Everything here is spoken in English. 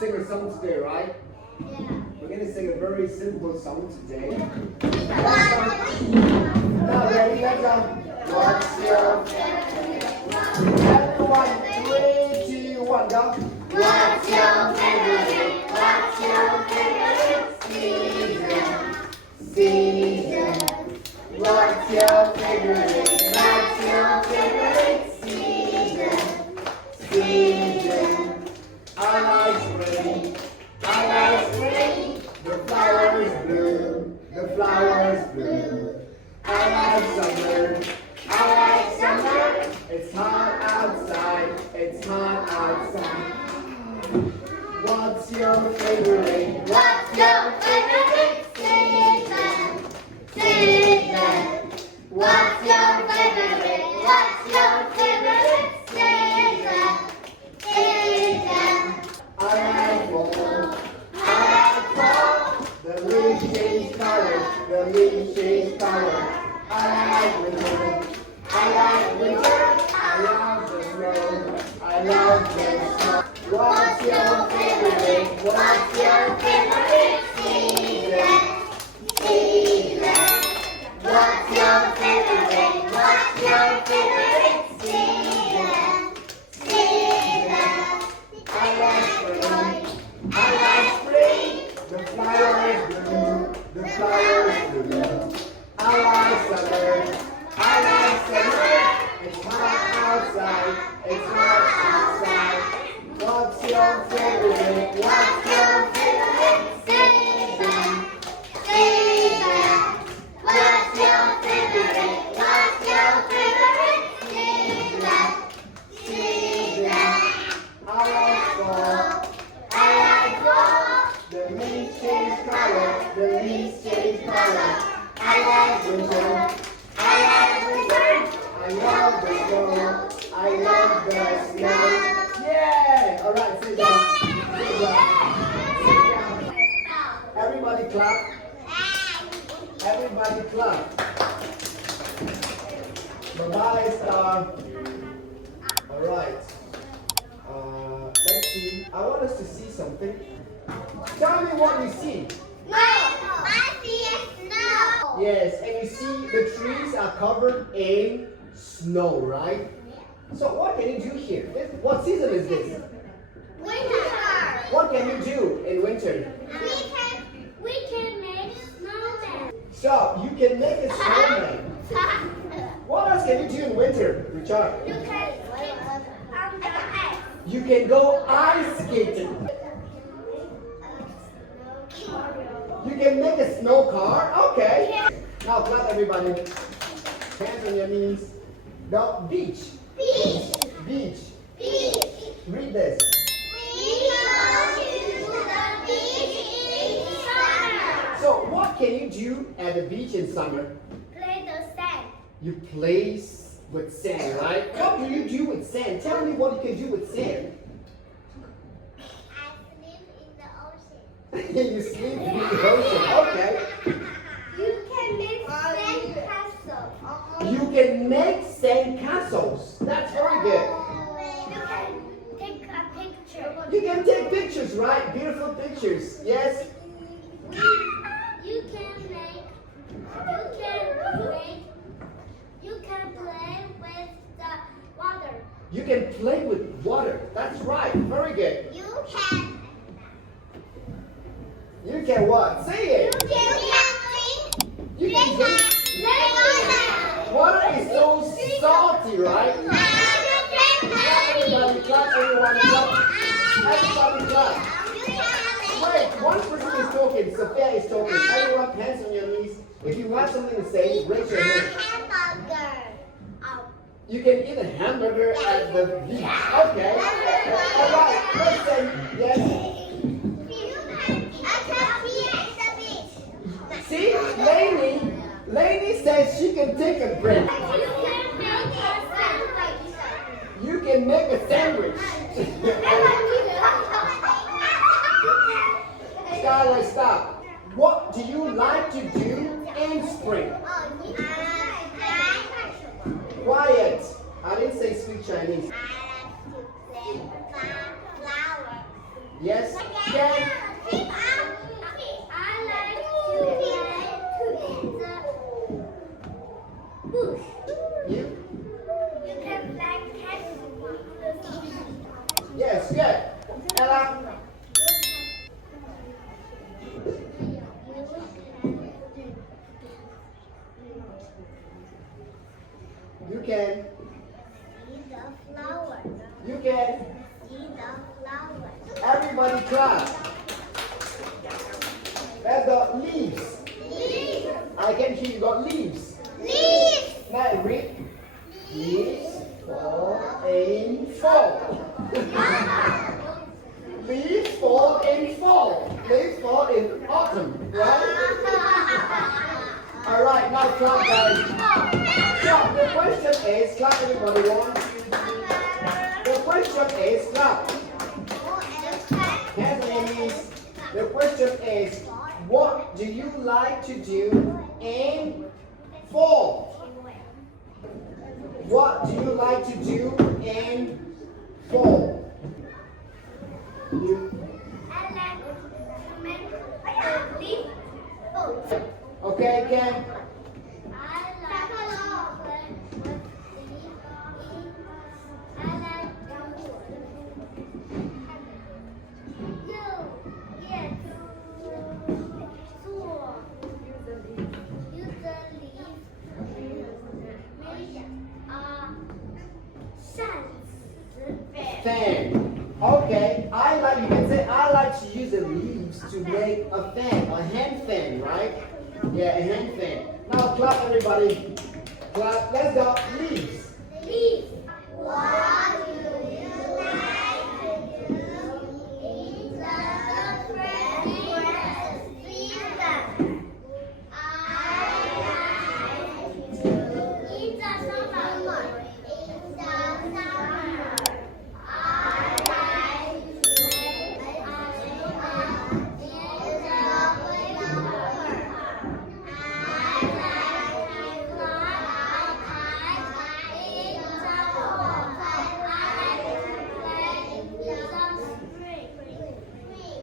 sing a song today, right? Yeah. We're going to sing a very simple song today. Now, ready? Let's go. What's your favorite? Everyone, 3, 2, 1, go. What's your favorite? What's your favorite season? Season. What's your favorite? What's your favorite season? Season. I like spring. I like spring. The flowers bloom. The flowers bloom. I like summer. I like summer. It's hot outside. It's hot outside. What's your favorite? What's your favorite season? Season. What's your favorite? What's your favorite season? Season. I like fall. I like fall. The leaves change color. The leaves change color. I like winter. I like winter. I love the snow. I love the snow. What's your favorite? What's your favorite season? Season. What's your favorite? What's your favorite season? Season. I like spring. I like spring. The flowers bloom. The flowers bloom. I like summer. I like summer. It's hot outside. It's hot outside. What's your favorite? What's your favorite season? Season. What's your favorite? What's your favorite season? Season. I like fall. I like fall. The leaves change color. The leaves change color. I like winter. I like winter. I love the snow. I love the snow. Yeah! All right, sit down. Sit down. Everybody clap. Everybody clap. Bye-bye, Star. All right. Let's see. I want us to see something. Tell me what you see. No, I see snow. Yes, and you see the trees are covered in snow, right? So what can you do here? What season is this? Winter. What can you do in winter? We can make snowman. So you can make a snowman. What else can you do in winter, Richard? You can on the ice. You can go ice skating. You can make a snow car. Okay. Now clap, everybody. Hands on your knees. No, beach. Beach. Beach. Beach. Read this. We go to the beach in summer. So what can you do at the beach in summer? Play the sand. You play with sand, right? What do you do with sand? Tell me what you can do with sand. I swim in the ocean. You sleep in the ocean. Okay. You can make sand castle. You can make sand castles. That's very good. You can take a picture. You can take pictures, right? Beautiful pictures. Yes. You can play with the water. You can play with water. That's right. Very good. You can what? Say it. You can drink. Water is so salty, right? Everybody clap. Everyone clap. Everybody clap. Wait, one person is talking. Sophia is talking. Everyone, hands on your knees. If you have something to say, raise your hand. You can eat a hamburger at the beach. Okay. All right. Let's say yes. See, Lainey says she can take a break. You can make a sandwich. Skylar, stop. What do you like to do in spring? Quiet. I didn't say speak Chinese. Yes? Ken? I like to play the bush. You? You can play cat. Yes, good. Ella? You can. See the flower. You can. See the flower. Everybody clap. Let's go. Leaves. Leaves. I can hear you got leaves. Leaves. Now read. Leaves fall and fall. Leaves fall and fall. Leaves fall in autumn, right? All right, now clap, guys. So the question is, clap everybody. 1, 2, 3. The question is, clap. Hands on your knees. The question is, what do you like to do in fall? What do you like to do in fall? You. I like to make a big boat. Okay, Ken? I like Fan. Okay, you can say I like to use the leaves to make a fan, a hand fan, right? Yeah, a hand fan. Now clap everybody. Clap, let's go. Leaves. Leaves. 1,